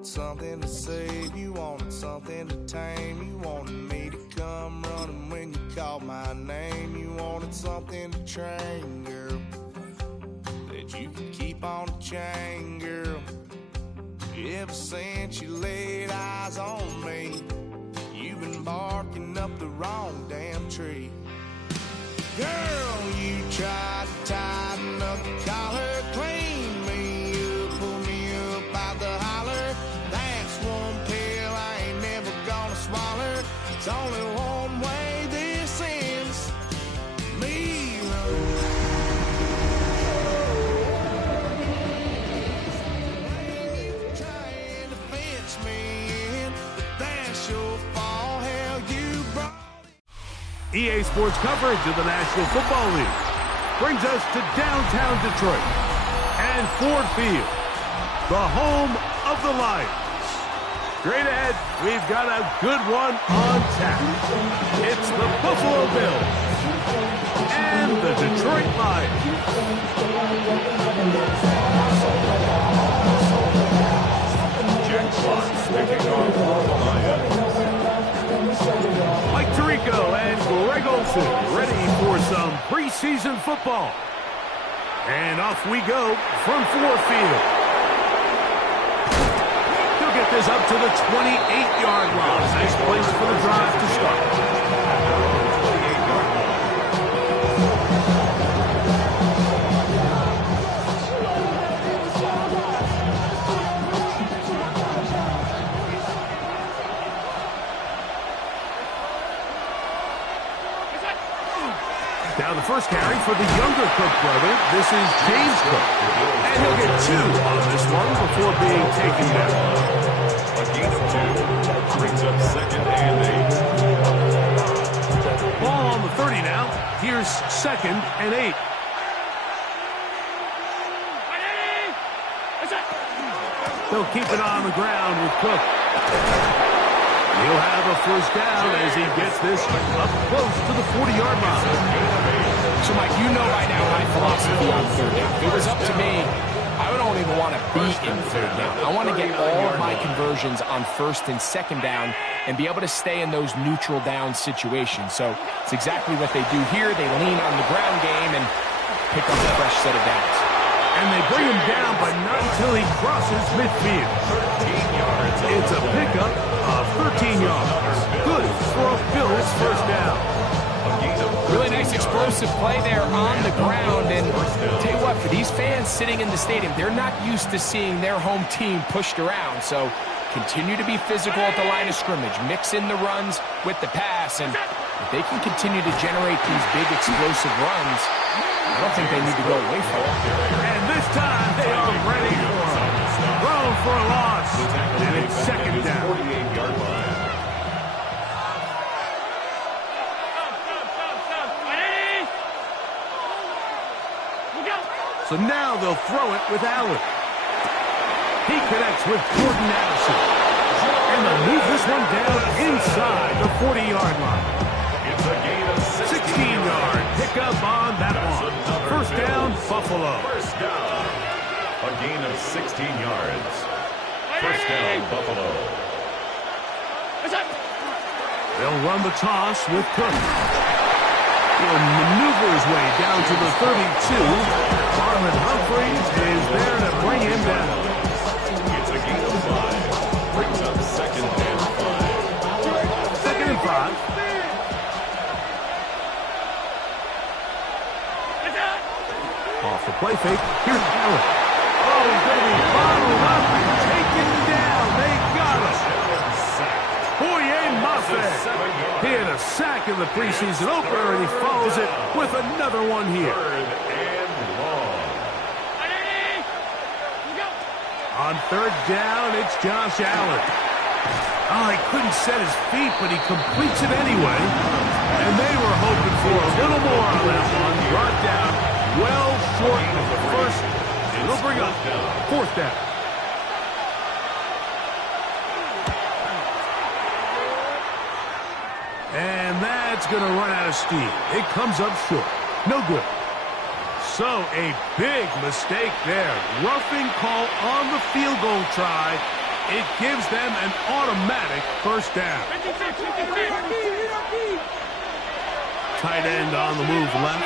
wanted something to save, you wanted something to tame. You wanted me to come running when you called my name. You wanted something to train, girl, that you could keep on the chain, girl. Ever since you laid eyes on me, you've been barking up the wrong damn tree. Girl, you tried to tighten up the collar, clean me up, pull me up out the holler. That's one pill I ain't never gonna swallow. It's only one way this ends, me trying to fence me in, but that's your fault. Hell, you brought EA Sports coverage of the National Football League brings us to downtown Detroit and Ford Field, the home of the Lions. Straight ahead, we've got a good one on tap. It's the Buffalo Bills and the Detroit Lions. Jack Fox picking off for the Lions. Mike Tirico and Greg Olsen ready for some preseason football. And off we go from Ford Field. He'll get this up to the 28-yard line. Nice place for the drive to start. Now the first carry for the younger Cook brother. This is James Cook. And he'll get 2 on this one before being taken down. A gain of 2 brings up 2nd and 8. Ball on the 30 now. Here's 2nd and 8. They'll keep it on the ground with Cook. He'll have a first down as he gets this up close to the 40-yard line. So, Mike, you know by now my philosophy on third down. If it was up to me, I don't even want to be in third down. I want to get all of my conversions on 1st and 2nd down and be able to stay in those neutral down situations. So it's exactly what they do here. They lean on the ground game and pick up a fresh set of downs. And they bring him down, but not until he crosses midfield. 13 yards. It's a pickup of 13 yards. Good for a Bills first down. Really nice explosive play there on the ground. And tell you what, for these fans sitting in the stadium, they're not used to seeing their home team pushed around. So continue to be physical at the line of scrimmage. Mix in the runs with the pass. And if they can continue to generate these big explosive runs, I don't think they need to go away from it. And this time they are ready for him. Thrown for a loss. And it's 2nd down. 48-yard line. So now they'll throw it with Allen. He connects with Jordan Addison. And they'll move this one down inside the 40-yard line. It's a gain of 16-yard pickup on that one. First down, Buffalo. First down. A gain of 16 yards. First down, Buffalo. They'll run the toss with Cook. He'll maneuver his way down to the 32. Marlon Humphreys is there to bring him down. It's a gain of 5. Brings up 2nd and 5. 2nd and 5. Off the play fake. Here's Allen. Oh, he's going to be bottled up and taken down. They got him. Boye Mafe. He had a sack in the preseason opener, and he follows it with another one here. 3rd and long. On 3rd down, it's Josh Allen. Oh, he couldn't set his feet, but he completes it anyway. And they were hoping for a little more on that one. Brought down well short of the first. It'll bring up 4th down. And that's going to run out of steam. It comes up short. No good. So a big mistake there. Roughing call on the field goal try. It gives them an automatic first down. Tight end on the move left.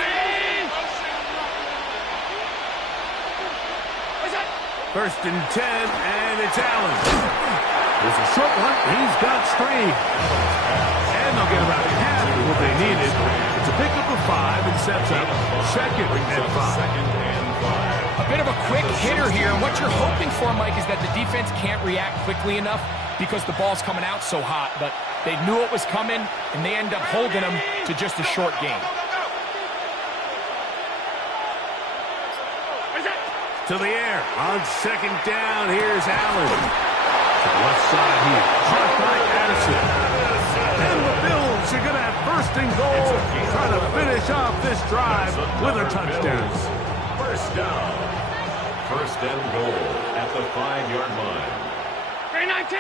First and 10, and it's Allen. There's a short one. He's got Stream. And they'll get about half of what they needed. It's a pickup of 5 and sets up second and 5. A bit of a quick hitter here, and what you're hoping for, Mike, is that the defense can't react quickly enough because the ball's coming out so hot. But they knew it was coming, and they end up holding them to just a short game. To the air. On second down, here's Allen. To the left side here. Caught by Addison. And the Bills are going to have first and goal. Trying to finish off this drive with a touchdown. First down. First and goal at the 5-yard line. 319!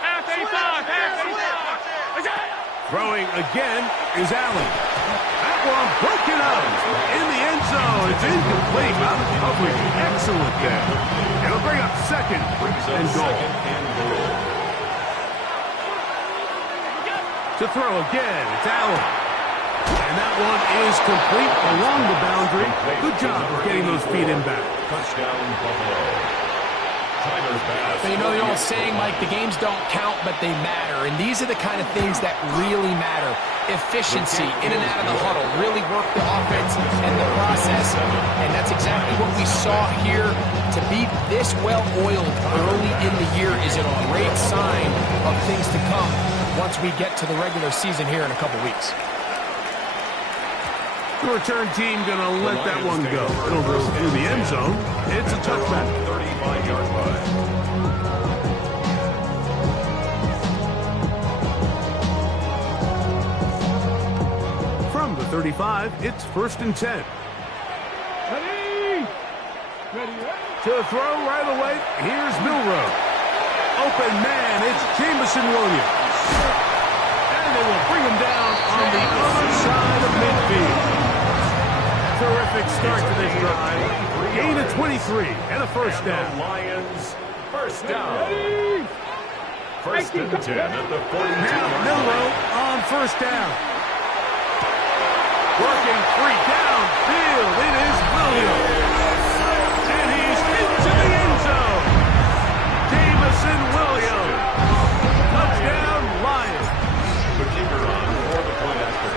Half 85! Half 85! Throwing again is Allen. That one broken up in the end zone. It's incomplete. Coverage excellent there. It'll bring up second and goal. To throw again, it's Allen. And that one is complete along the boundary. Good job of getting those feet in back. Touchdown, Buffalo. But you know the old saying, Mike, the games don't count, but they matter. And these are the kind of things that really matter. Efficiency, in and out of the huddle, really work the offense and the process. And that's exactly what we saw here. To be this well-oiled early in the year is a great sign of things to come once we get to the regular season here in a couple weeks. The return team going to let that one go. It'll go through the end zone. It's a touchback. 35-yard line. From the 35, it's first and 10. Ready! To throw right away, here's Milrow. Open man, it's Jameson Williams. And they will bring him down on the other side of midfield. Terrific start to this drive. Gain of 23 and a first down. Lions, first down. First and 10 at the 42. Now Milrow on first down. Working free downfield. It is Williams. And he's into the end zone. Jameson Williams. Touchdown, Lions. The kicker on for the point after.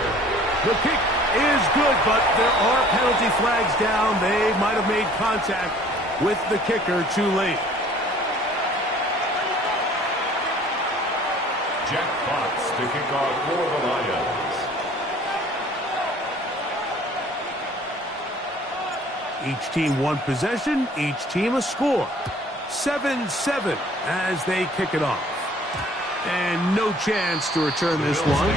The kick is good, but there are penalty flags down. They might have made contact with the kicker too late. Jack Fox to kick off for the Lions. Each team one possession, each team a score. 7-7 as they kick it off. And no chance to return this one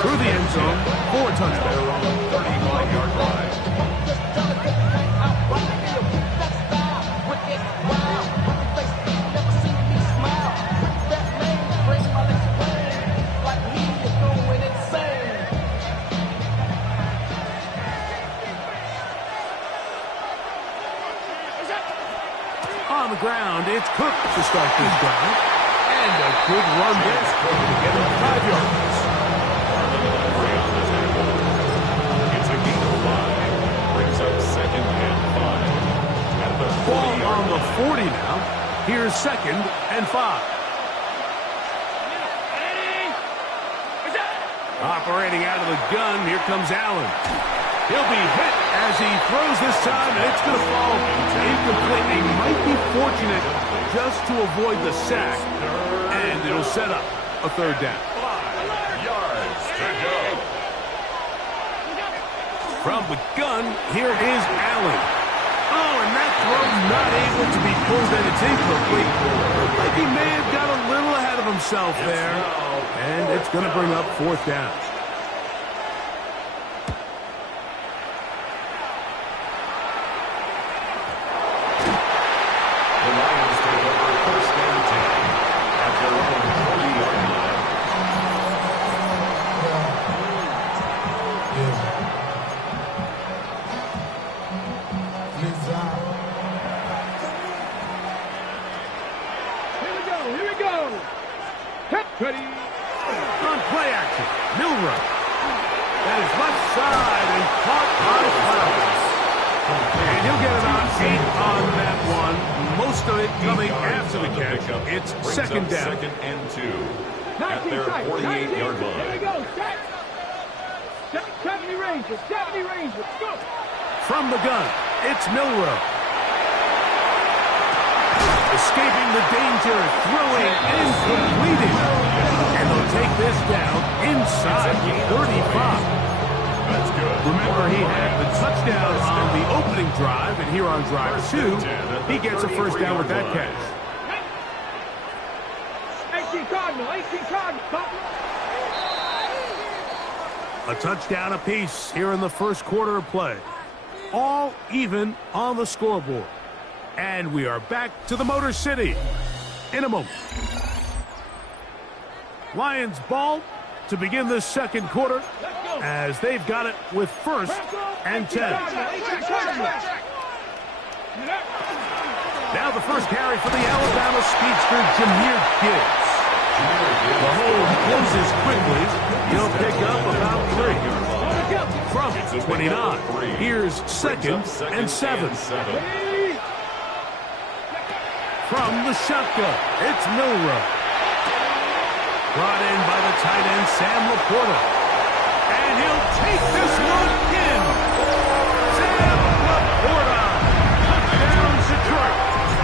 through the end zone for a touchdown. 35-yard line. On the ground, it's Cook to start this drive. And a good run there to get him 5 yards. It's a gain of 5. Brings up second and 5. At the Ball 40-yard on the line. 40 now. Here's second and 5. Operating out of the gun, here comes Allen. He'll be hit as he throws this time, and it's going to fall incomplete. He might be fortunate just to avoid the sack, and it'll set up a third down. 5 yards to go. From the gun, here is Allen. Oh, and that throw not able to be pulled, and it's incomplete. Looked like he may have got a little ahead of himself there, and it's going to bring up fourth down. The Lions take over first and 10 at their own 40-yard line. Here we go. action. Milrow. That is left side and caught by Flowers. And he'll get about 8 on that one. Most of it coming after the catch. It's second down. Second and 2 at their 48-yard line. Here we go. 70 Rangers. 70 Rangers. Go. From the gun, it's Milrow. Escaping the danger, throwing and completing. And they'll take this down inside 35. That's good. Remember, he had the touchdown on the opening drive, and here on drive 2, he gets a first down with that catch. 18 Cardinal. 18 Cardinal. A touchdown apiece here in the first quarter of play. All even on the scoreboard. And we are back to the Motor City in a moment. Lions ball to begin this second quarter as they've got it with first and 10. Now the first carry for the Alabama speedster, Jahmyr Gibbs. The hold closes quickly. He'll pick up about 3. From 29, here's second and 7. From the shotgun, it's Milrow. Brought in by the tight end, Sam Laporta. And he'll take this one in. Sam Laporta. Touchdown, Detroit.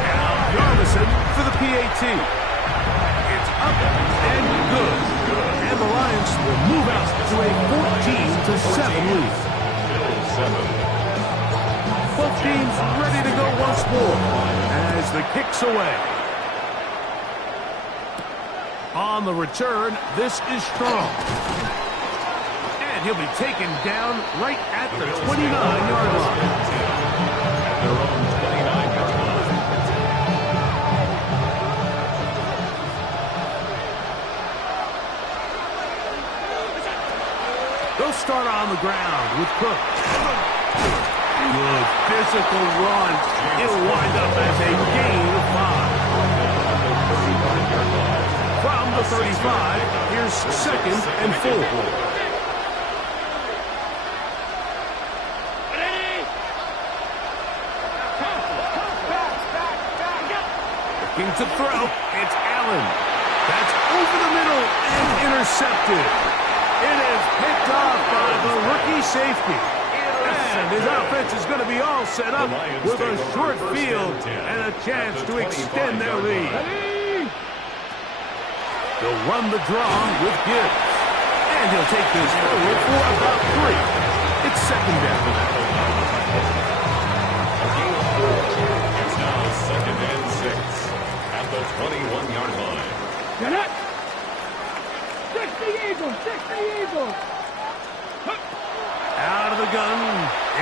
Now Jarvison for the PAT. It's up and good. And the Lions will move out to a 14-7 lead. Both teams ready to go once more as the kick's away. On the return, this is Strong. And he'll be taken down right at the 29-yard line. At their own 29-yard line. They'll start on the ground with Cook. Good physical run. It'll wind up as a gain of 5. From the 35, here's second and 4. Looking to throw, it's Allen. That's over the middle and intercepted. It is picked off by the rookie safety. And his offense is going to be all set up with a short field and a chance to extend their lead. They'll run the draw with Gibbs. And he'll take this forward for about 3. It's second down. It's now second and 6 at the 21-yard line. Get up. 60 Eagles. 60 Eagles. Out of the gun,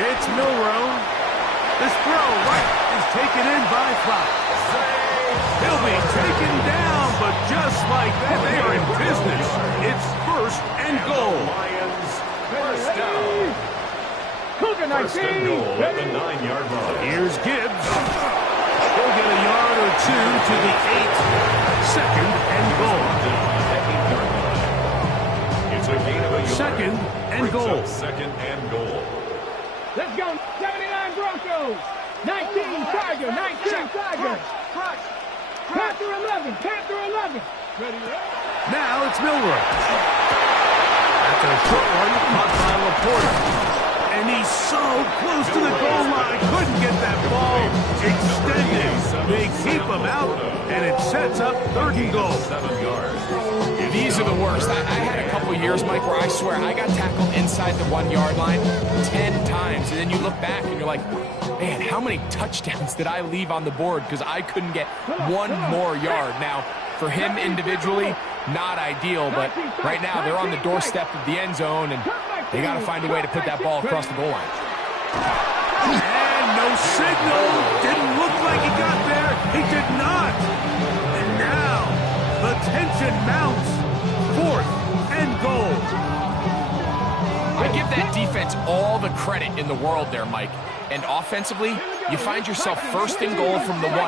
it's Milrow. This throw right is taken in by Flowers. He'll be taken down, but just like that, they are in business. It's first and goal. Lions first down. First and goal at the 9-yard line. Here's Gibbs. He'll get a yard or 2 to the 8. Second and goal. It's a gain of a yard. Second and goal. Second and goal. Let's go. 79 Broncos. 19 Tiger. 19 Tiger. Panther 11. Panther 11. Ready? Now it's Milrow. That's a short one caught by Laporta. And he's so close to the goal line. Couldn't get that ball extended. They keep him out, and it sets up third and goal. 7 yards. These are the worst. I had a couple years, Mike, where I swear I got tackled inside the 1-yard line 10 times. And then you look back and you're like, man, how many touchdowns did I leave on the board because I couldn't get one more yard? Now, for him individually, not ideal, but right now they're on the doorstep of the end zone, and they got to find a way to put that ball across the goal line. And no signal. Didn't look like he got there. He did not. And now the tension mounts. Fourth and goal. I give that defense all the credit in the world there, Mike. And offensively, you find yourself first and goal from the 1.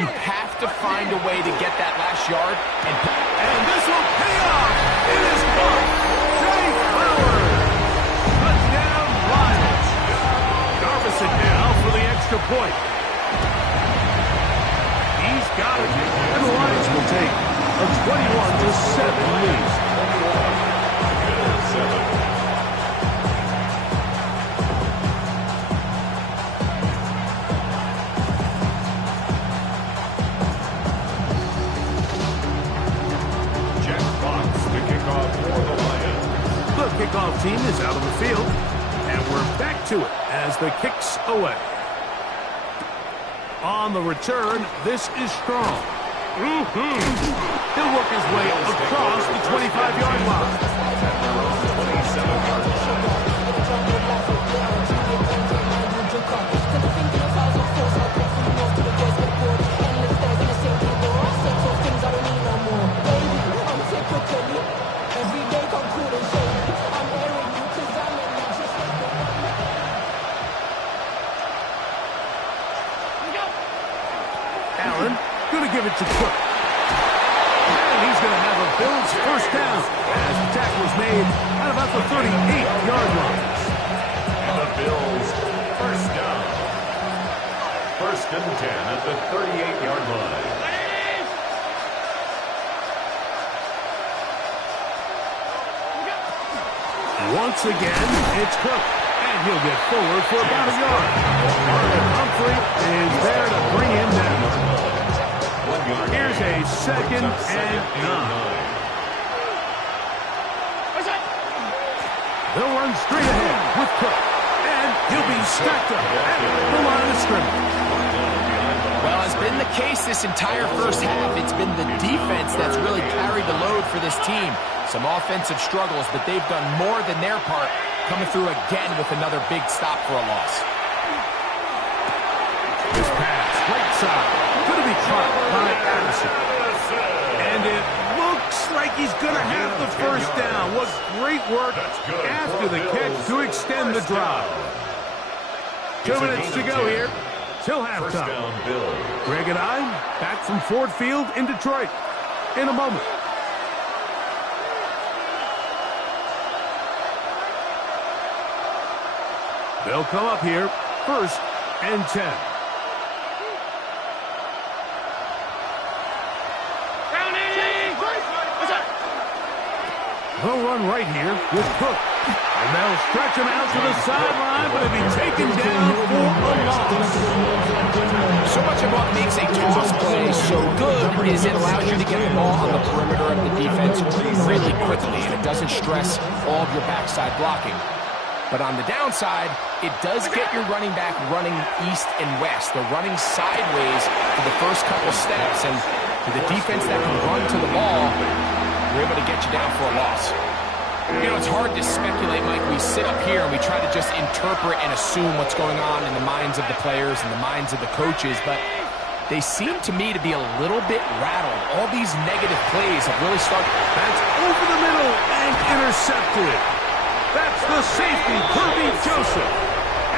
You have to find a way to get that last yard. And this will pay off. It is caught. kickoff team is out on the field. And we're back to it as the kick's away. On the return, this is strong. He'll work his way across the 25-yard line. Allen, going to give it to Cook. And he's going to have a Bills first down as the tackle is made at about the 38-yard line. And the Bills first down. First and 10 at the 38-yard line. Once again, it's Cook. And he'll get forward for about a yard. Marlon Humphrey is there to bring him down. Here's a second and 9. They'll run straight ahead with Cook. And he'll be stacked up at the line of scrimmage. Well, as been the case this entire first half, it's been the defense that's really carried the load for this team. Some offensive struggles, but they've done more than their part, coming through again with another big stop for a loss. This pass, right side, going to be caught by Addison. And it looks like he's going to have the first down. What great work after the catch to extend the drive. 2 minutes to go here till halftime. Greg and I back from Ford Field in Detroit in a moment. They'll come up here, first and 10. They'll run right here with Cook. And they'll stretch him out to the sideline, but he'll be taken down for a loss. So much of what makes a toss play so good is it allows you to get the ball on the perimeter of the defense really quickly, and it doesn't stress all of your backside blocking. But on the downside, it does get your running back running east and west. They're running sideways for the first couple steps, and with a defense that can run to the ball, we're able to get you down for a loss. You know, it's hard to speculate, Mike. We sit up here and we try to just interpret and assume what's going on in the minds of the players and the minds of the coaches, but they seem to me to be a little bit rattled. All these negative plays have really started. That's over the middle and intercepted. That's the safety, Kirby Joseph.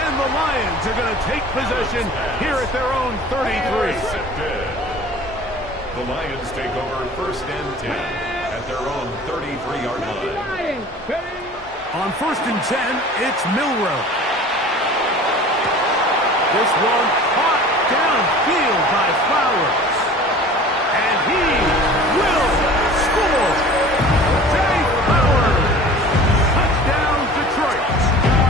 And the Lions are going to take possession here at their own 33. The Lions take over first and 10 at their own 33-yard line. On first and 10, it's Milroe. This one caught downfield by Flowers. And he will score. Jay Flowers. Touchdown, Detroit.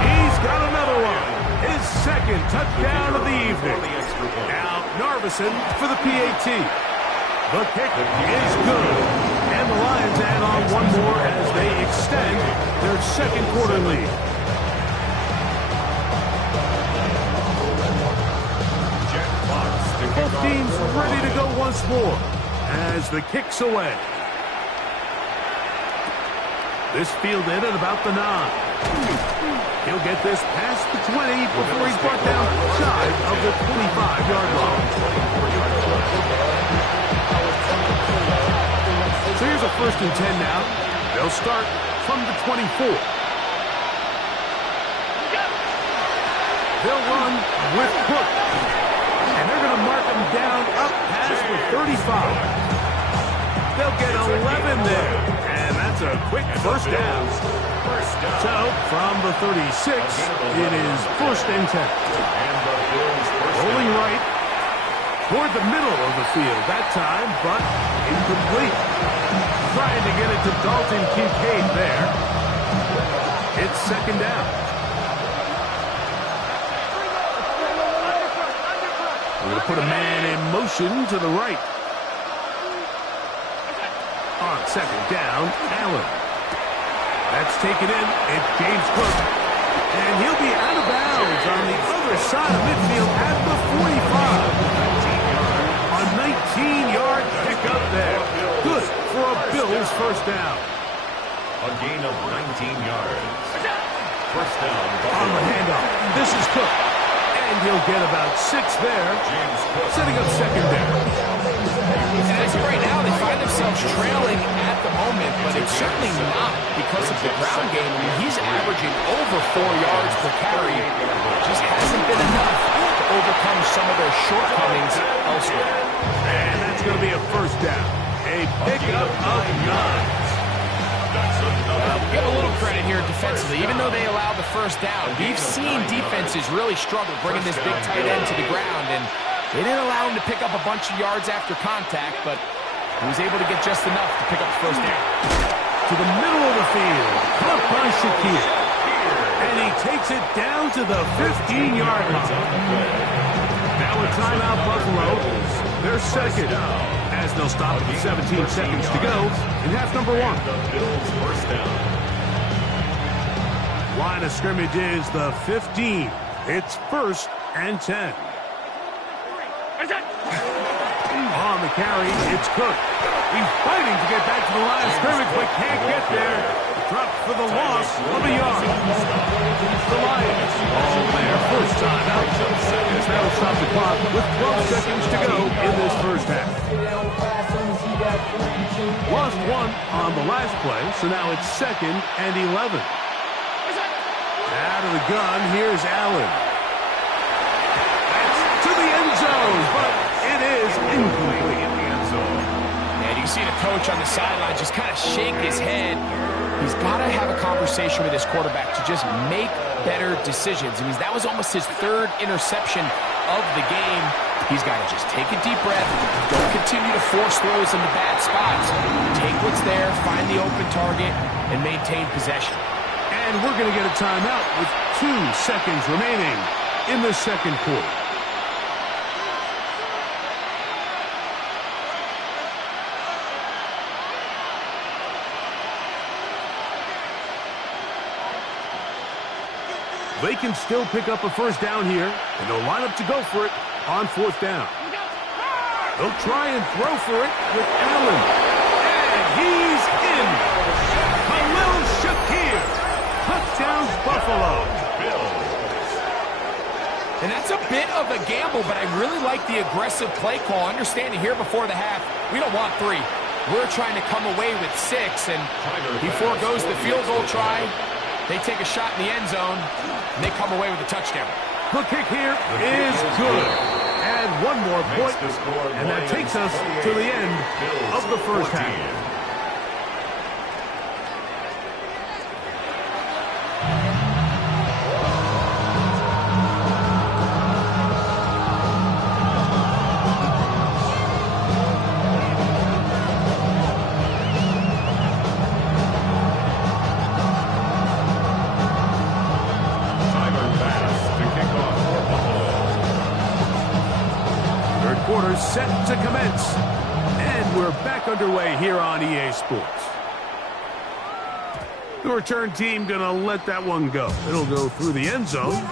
He's got another one. His second touchdown of the evening. Now, Narveson for the PAT. The kick is good. And the Lions add on one more as they extend their second quarter lead. Both teams ready to go once more as the kick's away. This fielded at about the 9. He'll get this past the 20 before he's brought down shy of the 25-yard line. So here's a first and 10 now. They'll start from the 24. They'll run with Cook. And they're going to mark him down up past the 35. They'll get 11 there. And that's a quick first down. So from the 36, it is first and 10. Rolling right toward the middle of the field that time, but incomplete. Trying to get it to Dalton Kincaid there. It's second down. We're going to put a man in motion to the right. On second down, Allen. That's taken in. It's James Cook. And he'll be out of bounds on the other side of midfield at the 45. A 19-yard pickup there. Good for a Bills first down. A gain of 19 yards. First down. On the handoff. This is Cook. And he'll get about 6 there. Setting up second down. And as of right now, they find themselves trailing at the moment, but it's certainly not because of the ground game. I mean, he's averaging over 4 yards per carry. Just hasn't been enough to overcome some of their shortcomings elsewhere. And that's going to be a first down. A pickup of 9. Give a little credit here defensively. Even though they allowed the first down, we've seen defenses really struggle bringing this big tight end to the ground, and they didn't allow him to pick up a bunch of yards after contact, but he was able to get just enough to pick up the first down. To the middle of the field, caught by Shakir. And he takes it down to the 15-yard line. Now a timeout, Buffalo. They're second, as they'll stop with 17 seconds to go in half number 1. Line of scrimmage is the 15. It's first and 10. On the carry, it's Cook. He's fighting to get back to the line of scrimmage, but can't get there. Dropped for the loss of a yard. The Lions all there. First time out. As that'll stop the clock with 12 seconds to go in this first half. Lost 1 on the last play, so now it's second and 11. Out of the gun, here's Allen. That's to the end zone, but it is incomplete in the end zone. And you see the coach on the sideline just kind of shake his head. He's got to have a conversation with his quarterback to just make better decisions. I mean, that was almost his 3rd interception of the game. He's got to just take a deep breath. Don't continue to force throws into bad spots. Take what's there, find the open target, and maintain possession. And we're going to get a timeout with 2 seconds remaining in the second quarter. They can still pick up a first down here, and they'll line up to go for it on 4th down. They'll try and throw for it with Allen. And he's in. Khalil Shakir. Touchdown, Buffalo. And that's a bit of a gamble, but I really like the aggressive play call. Understanding here before the half, we don't want 3. We're trying to come away with 6, and he foregoes the field goal try. They take a shot in the end zone, and they come away with a touchdown. The kick here is good. And 1 more point, and that takes us to the end of the first half. Set to commence, and we're back underway here on EA Sports. The return team gonna let that one go. It'll go through the end zone.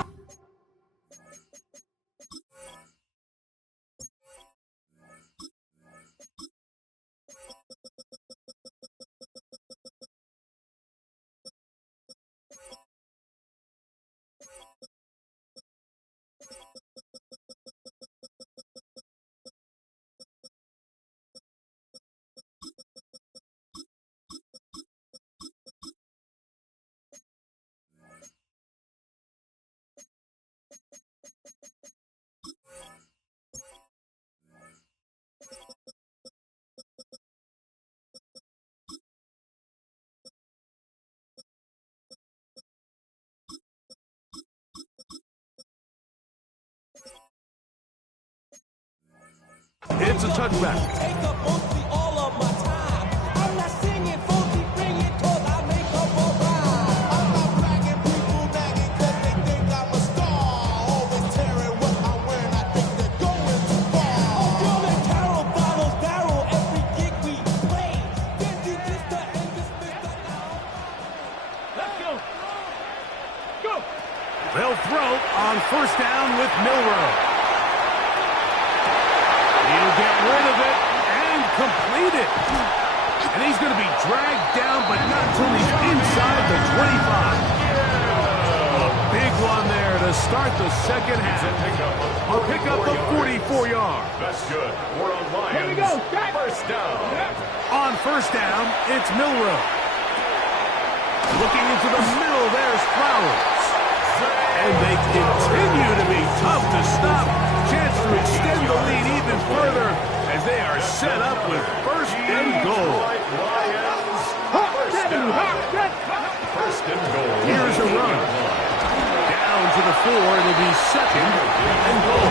It's a touchback. Go. They'll throw on first down with Milroe. He'll get rid of it and complete it. And he's going to be dragged down, but not until he's inside the 25. A big one there to start the second half. A pickup of 44 yards. That's good. We're on Lions. Here we go. First down. On first down, it's Milroe. Looking into the middle, there's Flowers. And they continue to be tough to stop. Chance to extend the lead even further as they are set up with first and goal. First and goal. Here's a run. Down to the 4, it'll be second and goal.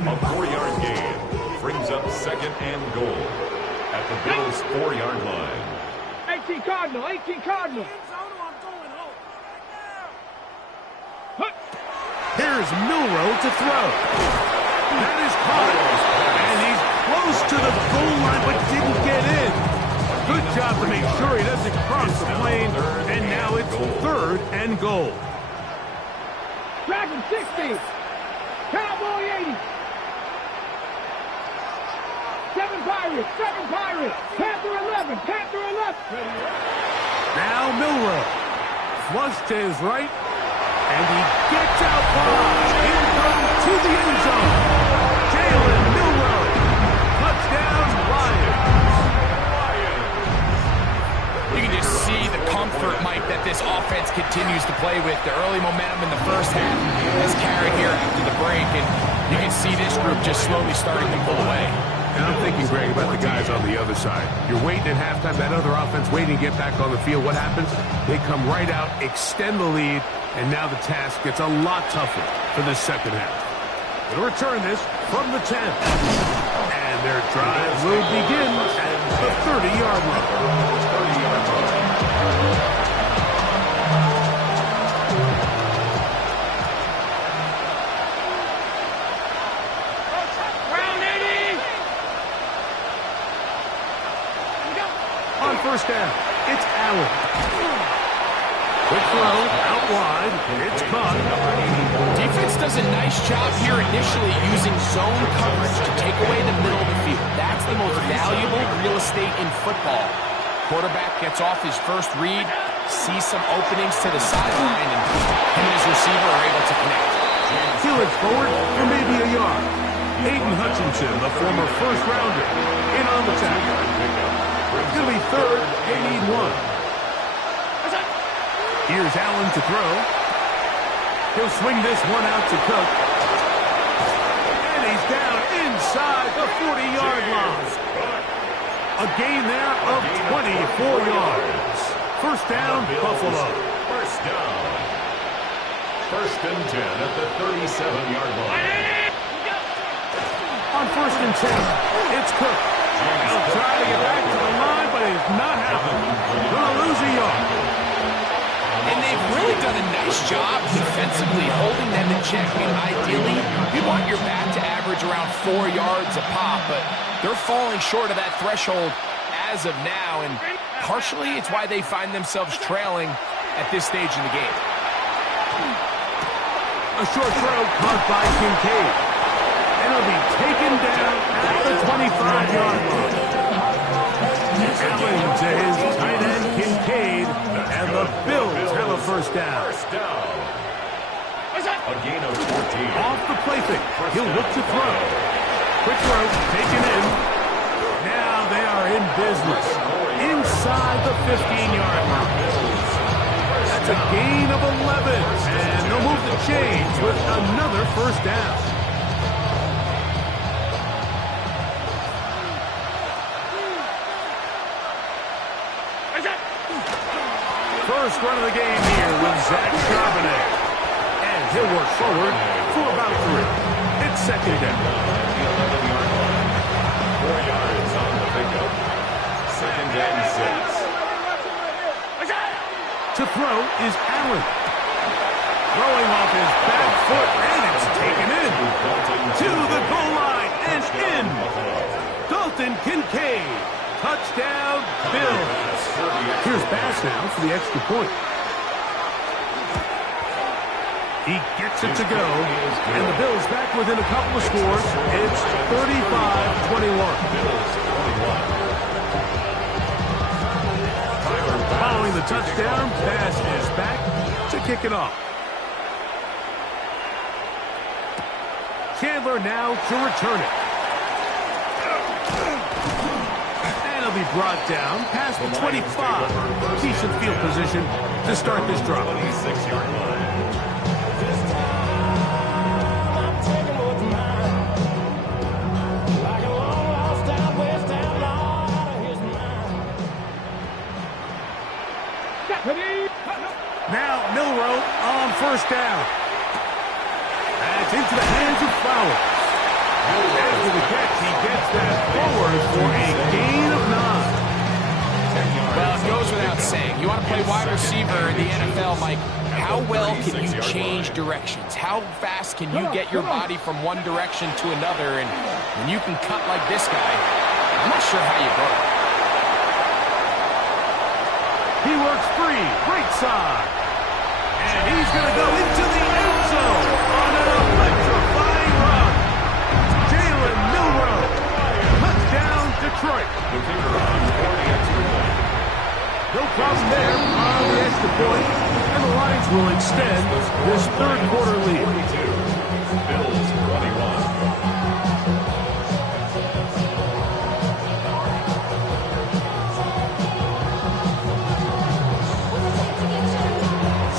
A 4-yard gain brings up second and goal at the Bills' 4-yard line. 18 Cardinal, 18 Cardinal. Here's Milroe to throw. That is caught. And he's close to the goal line, but didn't get in. Good job to make sure he doesn't cross the plane. And now it's third and goal. Dragon 60. Cowboy 80. 7 Pirates, 7 Pirates. Panther 11, Panther 11. Now Milroe. Flush to his right. And he gets out wide. Incoming to the end zone. Jalen Milroe. Touchdown, Lions. You can just see the comfort, Mike, that this offense continues to play with. The early momentum in the first half has carried here after the break, and you can see this group just slowly starting to pull away. And I'm thinking, Greg, about the guys on the other side. You're waiting at halftime, that other offense waiting to get back on the field. What happens? They come right out, extend the lead, and now the task gets a lot tougher for the second half. They'll return this from the 10. And their drive will begin at the 30-yard line. On first down, it's Allen. Quick throw, out wide, it's caught. Defense does a nice job here initially using zone coverage to take away the middle of the field. That's the most valuable real estate in football. Quarterback gets off his first read, sees some openings to the sideline, and him and his receiver are able to connect. Felix forward for maybe a yard. Aiden Hutchinson, the former first-rounder, in on the tackle. It'll be third, they need one. Here's Allen to throw. He'll swing this one out to Cook. And he's down inside the 40-yard line. A gain there of 24 yards. First down, Buffalo. First down. First and 10 at the 37-yard line. On first and 10, it's Cook. He'll try to get back to the line, but it's not happening. Gonna lose a yard. And they've really done a nice job defensively holding them in check. I mean, ideally, you want your back to average around 4 yards a pop, but they're falling short of that threshold as of now, and partially it's why they find themselves trailing at this stage in the game. A short throw caught by Kincaid. And it'll be taken down at the 25-yard line. Allen to his tight end, Kincaid, and the Bills have a first down. First down. A gain of 14. Off the play fake, he'll look to throw. Quick throw, taken in. Now they are in business. Inside the 15-yard line. That's a gain of 11. And they'll move the chains with another first down. First run of the game here with Zach Charbonnet. And he'll work forward for about 3. It's second down. 4 yards on the pickup. Second and 6. To throw is Allen. Throwing off his back foot, and it's taken in. To the goal line and in. Dalton Kincaid Touchdown, Bills. Here's Bass now for the extra point. He gets it to go, and the Bills back within a couple of scores. It's 35-21. Following the touchdown, Bass is back to kick it off. Chandler now to return it. And he'll be brought down past the 25. Decent field position to start this drive. 26-yard line. Now Milroe on first down. That's into the hands of Fowler. After the catch, he gets that forward for a gain of 9. Well, it goes without saying. You want to play wide receiver in the NFL, Mike. How well can you change directions? How fast can you get your body from one direction to another? And when you can cut like this guy, I'm not sure how you go. He works free, right side. And he's going to go into the end zone on an electrifying run. Jalen Milroe. Touchdown, Detroit. No problem there on the extra point. And the Lions will extend this third quarter lead. Bills 21.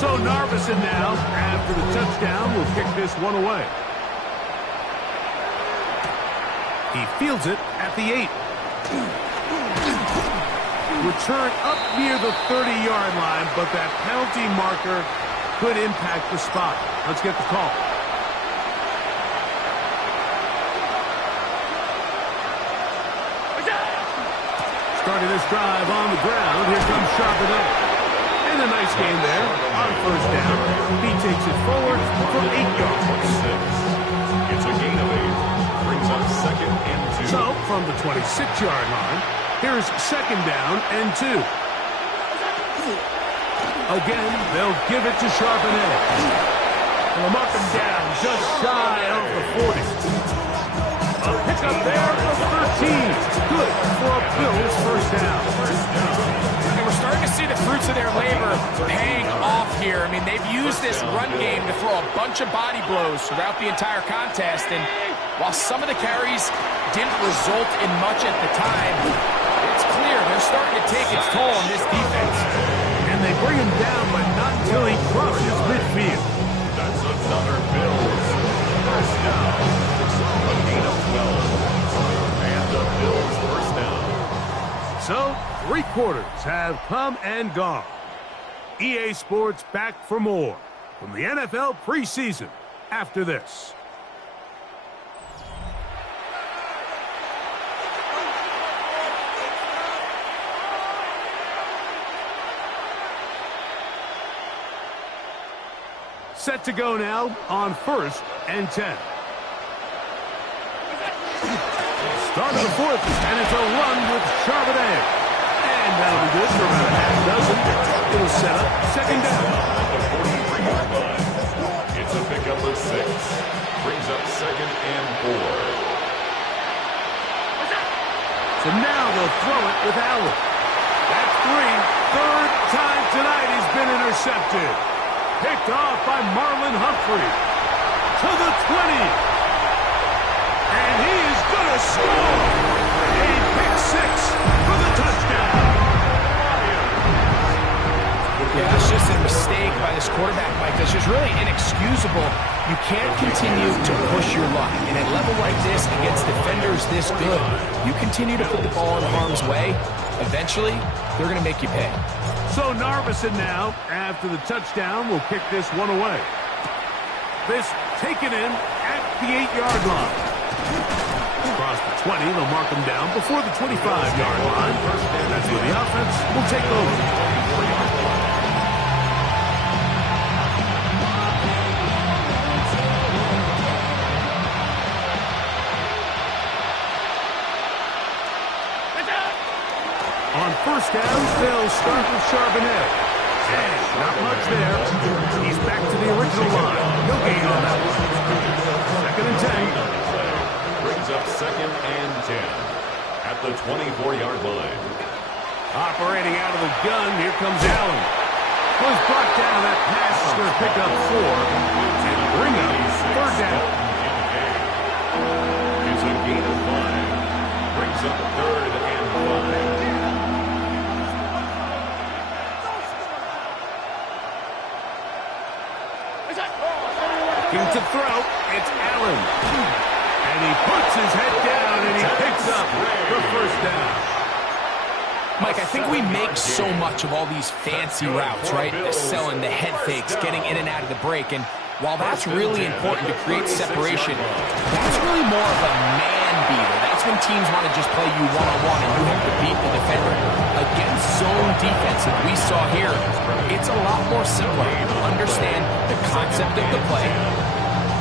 So Narveson now, after the touchdown, will kick this one away. He fields it at the 8. Return up near the 30-yard line, but that penalty marker could impact the spot. Let's get the call. Starting this drive on the ground, here comes Charbonnet. And a nice game there on first down. He takes it forward for 8 yards. It's a gain of 8. Brings up second and 2. So, from the 26-yard line, here's second down and 2. Again, they'll give it to Charbonnet. And they'll mark him down just shy of the 40. A pickup there of 13. Good for a Bills first down. And we're starting to see the fruits of their labor paying off here. I mean, they've used this run game to throw a bunch of body blows throughout the entire contest. And while some of the carries didn't result in much at the time, it's clear they're starting to take its toll on this defense. And they bring him down, but not until he crosses midfield. That's another Bills first down. A gain of 12. And the Bills first down. So, 3 quarters have come and gone. EA Sports back for more from the NFL preseason after this. Set to go now on first and 10. Start of the fourth, and it's a run with Charbonnet. And that'll be good for about a half dozen. It'll set up second down. At the 43-yard line. It's a pickup of 6. Brings up second and 4. So now they'll throw it with Allen. That's 3. Third time tonight he's been intercepted. Picked off by Marlon Humphrey. To the 20. And he is going to score. A pick 6 for the touchdown. Yeah, that's just a mistake by this quarterback, Mike. That's just really inexcusable. You can't continue to push your luck. And at a level like this, against defenders this good, you continue to put the ball in harm's way, eventually, they're going to make you pay. So Narveson now, after the touchdown, will kick this one away. This taken in at the 8-yard line. Across the 20, they'll mark him down before the 25-yard line. That's where the offense will take over. On first down, they'll start with Charbonnet. And not much there. He's back to the original line. No gain on that one. Second and 10. Brings up second and 10 at the 24-yard line. Operating out of the gun, here comes Allen. Was brought down. That pass is going to pick up 4 and bring up third down. It's a gain of 5. Brings up third and 5. Looking to throw, it's Allen. And he puts his head down and he picks up the first down. Mike, I think we make so much of all these fancy routes, right? Selling the head fakes, getting in and out of the break. And while that's really important to create separation, that's really more of a man beater. That's when teams want to just play you one-on-one and you have to beat the defender. Against zone defense that we saw here, it's a lot more simpler. Understand the concept of the play,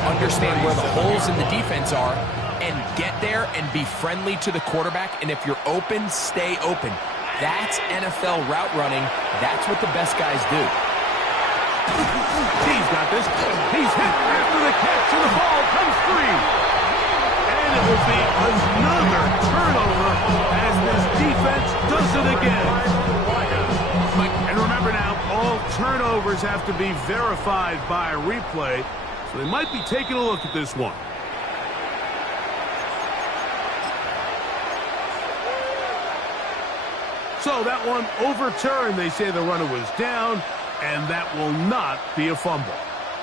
understand where the holes in the defense are, and get there and be friendly to the quarterback. And if you're open, stay open. That's NFL route running. That's what the best guys do. He's got this. He's hit after the catch, and the ball comes free. And it will be another turnover as this defense does it again. And remember now, all turnovers have to be verified by a replay, so they might be taking a look at this one. So that one overturned. They say the runner was down, and that will not be a fumble.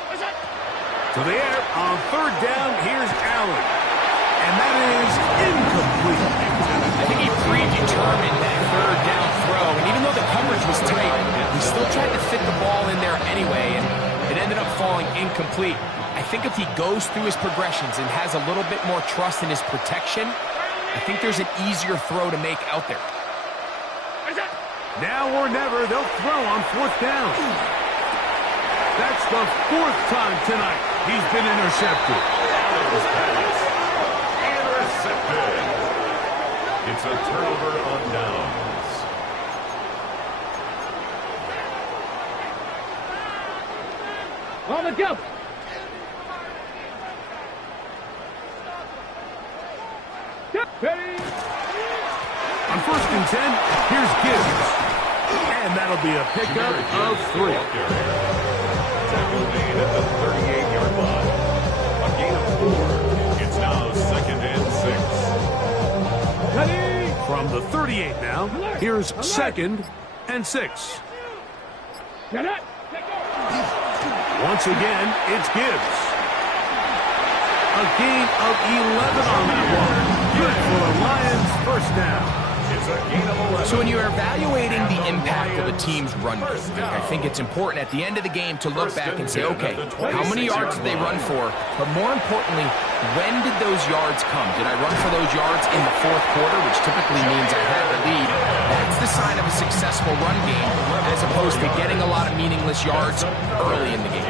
To the air on third down, here's Allen. And that is incomplete. I think he predetermined that third down throw, and even though the coverage was tight, he still tried to fit the ball in there anyway, and it ended up falling incomplete. I think if he goes through his progressions and has a little bit more trust in his protection, I think there's an easier throw to make out there. Now or never, they'll throw on fourth down. That's the fourth time tonight he's been intercepted. Intercepted. It's a turnover on downs. On the jump. Ready. On first and 10, here's Gibbs. And that'll be a pickup of 3. Tackle made at the 38-yard line. A gain of 4. It's now second and 6. Ready. From the 38 now, here's second and 6. Get it. Once again, it's Gibbs. A gain of 11 on that one. Good for the Lions, first down. It's a gain of 11. So when you're evaluating the impact of a team's run game, I think it's important at the end of the game to look back and say, okay, how many yards did they run for? But more importantly, when did those yards come? Did I run for those yards in the fourth quarter, which typically means I had the lead? That's the sign of a successful run game, as opposed to getting a lot of meaningless yards early in the game.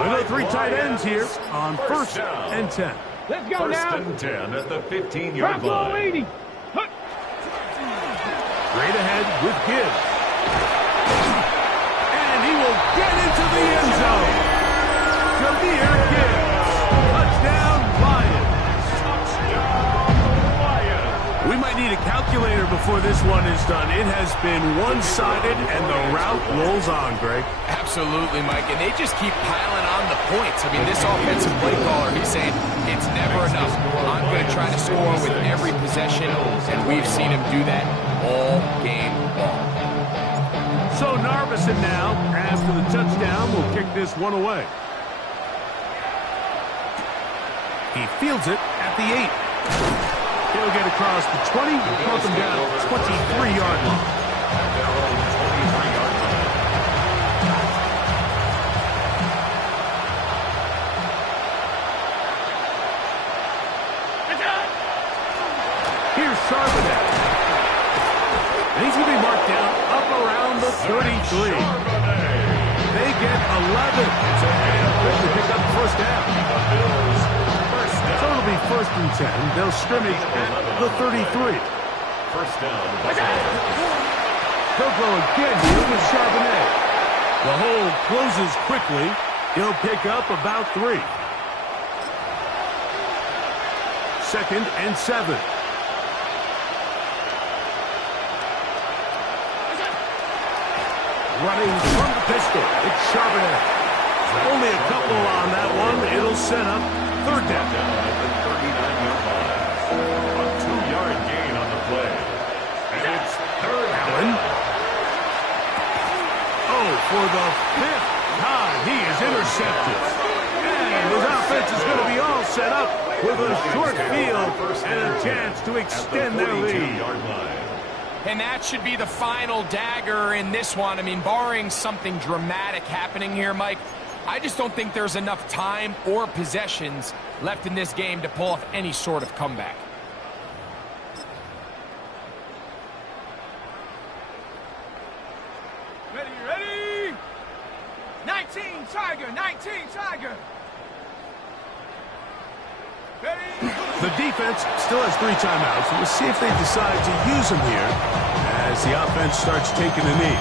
Another 3 tight ends here on first and 10. Let's go First now. and 10 at the 15-yard Bronco line. leading. Straight ahead with Gibbs. And he will get into the end zone. Jameer Gibbs. Touchdown, Lions. We might need a calculator before this one is done. It has been one-sided, and the route rolls on, Greg. Absolutely, Mike, and they just keep piling on the points. I mean, this offensive play caller, he's saying it's never enough. I'm going to try to score with every possession, and we've seen him do that all game long. So Narvison now, after the touchdown, will kick this one away. He fields it at the 8. He'll get across the 20, broke him down 23-yard line. At their own 23-yard line. Here's Charbonnet. And he's going to be marked down up around the 33. They get 11. To pick up the first down. So it'll be first and 10. They'll scrimmage at the 33. First down. He'll go again here with Charbonnet. The hole closes quickly. He'll pick up about 3. 2nd and 7. Running from the pistol, it's Charbonnet. Only a couple on that one. It'll set up 3rd down. At the 39-yard line. A 2-yard gain on the play. And it's 3rd Allen. down. Oh, for the 5th time, he is intercepted. And his offense is going to be all set up with a short field and a chance to extend their lead. And that should be the final dagger in this one. I mean, barring something dramatic happening here, Mike, I just don't think there's enough time or possessions left in this game to pull off any sort of comeback. Ready? 19 Tiger, 19 Tiger. The defense still has 3 timeouts. We'll see if they decide to use them here as the offense starts taking a knee.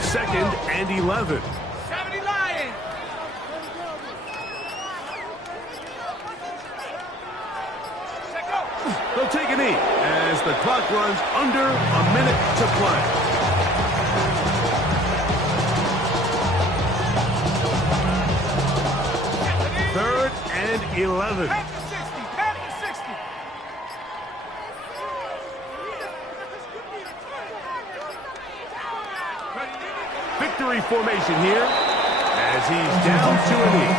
Second and 11. 70 Lions. They'll take a knee as the clock runs under a minute to play. Third and 11. Pass the 60, pass the 60. Victory formation here as he's down to a knee.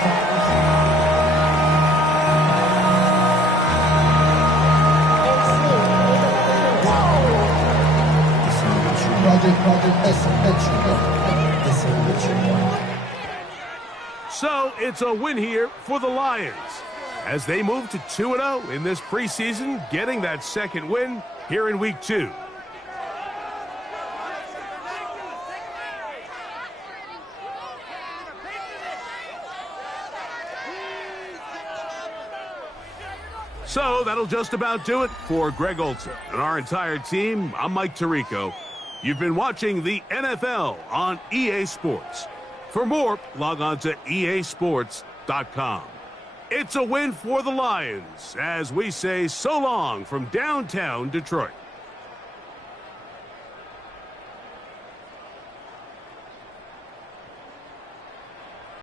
So it's a win here for the Lions as they move to 2-0 in this preseason, getting that 2nd win here in Week 2. So that'll just about do it for Greg Olson and our entire team. I'm Mike Tirico. You've been watching the NFL on EA Sports. For more, log on to easports.com. It's a win for the Lions as we say so long from downtown Detroit.